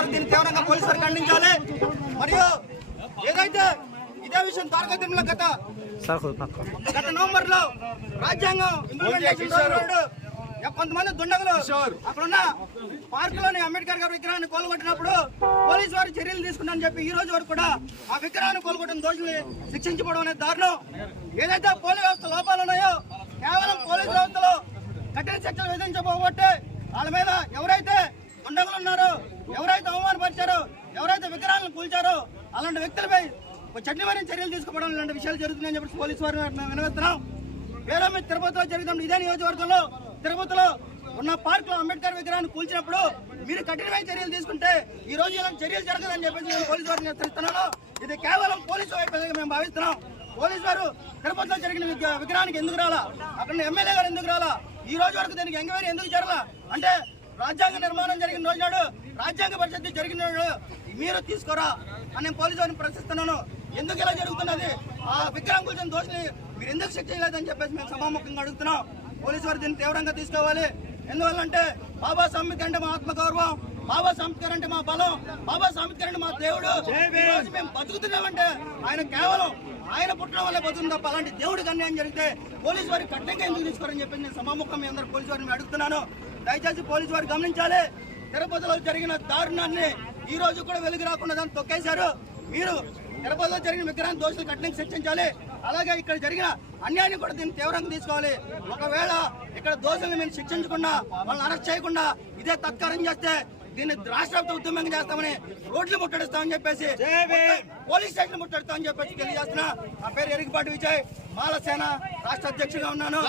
చేస్తున్నారు దీన్ని తీవ్రంగా పోలీసు వారు ఖండించాలి. మరియు ఏదైతే ఇదే విషయం తారక తిరుమల గత గత నవంబర్లో రాజ్యాంగం ఇంప్లిమెంటేషన్ కొంతమంది దుండగులు అక్కడ ఉన్న పార్క్లోని అంబేద్కర్ గారి విగ్రహాన్ని కోలుగొట్టినప్పుడు పోలీసు వారు చర్యలు తీసుకున్నారని చెప్పి ఈ రోజు వరకు కూడా ఆ విగ్రహాన్ని కోలుగొట్టిన దోషుల్ని శిక్షించబడడం అనేది దారుణం. ఏదైతే పోలీస్ వ్యవస్థ లోపాలు ఉన్నాయో కేవలం పోలీస్ వ్యవస్థలో కఠిన శిక్షలు విధించబోబట్టే వాళ్ళ మీద ఎవరైతే దుండగులు ఉన్నారో. ఎవరైతే అవమానపరిచారో ఎవరైతే విగ్రహాలను కూల్చారో అలాంటి వ్యక్తులపై చట్టమైన చర్యలు తీసుకోవడం ఇలాంటి విషయాలు జరుగుతున్నాయని చెప్పి పోలీసు వారు వినవేస్తున్నాం వేరే మీద తిరుపతిలో జరుగుతుంది ఇదే నియోజకవర్గంలో తిరుపతిలో ఉన్న పార్క్లో అంబేద్కర్ విగ్రహాన్ని కూల్చినప్పుడు మీరు కఠినమైన చర్యలు తీసుకుంటే ఈ రోజు ఇలాంటి చర్యలు జరగదని చెప్పేసి నేను పోలీసు వారిని హెచ్చరిస్తున్నాను. ఇది కేవలం పోలీసు వైపు మేము భావిస్తున్నాం. పోలీసు వారు తిరుపతిలో జరిగిన విగ్రహానికి ఎందుకు రాలా? అక్కడ ఎమ్మెల్యే గారు ఎందుకు రాలా? ఈ రోజు వరకు దీనికి ఎంక్వైరీ ఎందుకు జరగలా? అంటే రాజ్యాంగ నిర్మాణం జరిగిన రోజు నాడు రాజ్యాంగ పరిషత్తు జరిగిన నాడు మీరు తీసుకోరా అని నేను పోలీసు వారిని ప్రశ్నిస్తున్నాను. ఎందుకు ఇలా జరుగుతున్నది? ఆ విగ్రహం కూర్చొని దోషులు మీరు ఎందుకు శిక్ష చేయలేదని చెప్పేసి మేము సభాముఖంగా అడుగుతున్నాం. పోలీసు వారు దీన్ని తీవ్రంగా తీసుకోవాలి. ఎందువల్లంటే బాబా అంబేద్కర్ అంటే మా ఆత్మగౌరవం బాబా అంబేద్కర్ అంటే మా బలం బాబా అంబేద్కర్ అంటే మా దేవుడు. రోజు మేము బతుకుతున్నామంటే ఆయన కేవలం ఆయన పుట్టడం వల్లే బతుకుతుంది తప్ప అలాంటి దేవుడికి అన్యాయం జరిగితే పోలీసు వారికి కఠినంగా ఎందుకు తీసుకోరని చెప్పి నేను సభాముఖం మీ అందరు పోలీసు వారిని అడుగుతున్నాను. దయచేసి పోలీసు వారు గమనించాలి. తిరుపతిలో జరిగిన దారుణాన్ని ఈ రోజు కూడా వెలుగు రాకుండా దాన్ని తొక్కేశారు. మీరు తిరుపతిలో జరిగిన విగ్రహాన్ని దోషులు కఠినంగా శిక్షించాలి. అలాగే ఇక్కడ జరిగిన అన్యాయాన్ని కూడా దీన్ని తీవ్రంగా తీసుకోవాలి. ఒకవేళ ఇక్కడ దోషులను మేము శిక్షించకుండా వాళ్ళని అరెస్ట్ చేయకుండా ఇదే తత్కారం చేస్తే దీన్ని రాష్ట్ర ప్రభుత్వ ఉద్యమంగా చేస్తామని రోడ్లు ముట్టడిస్తామని చెప్పేసి పోలీస్ స్టేషన్ ముట్టడిస్తామని చెప్పేసి తెలియజేస్తున్నా. నా పేరు ఎరిగిపాటి విజయ్. మాలసేన రాష్ట్ర అధ్యక్షుడిగా ఉన్నాను.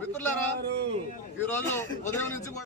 మిత్రులారా ఈ రోజు ఉదయం నుంచి కూడా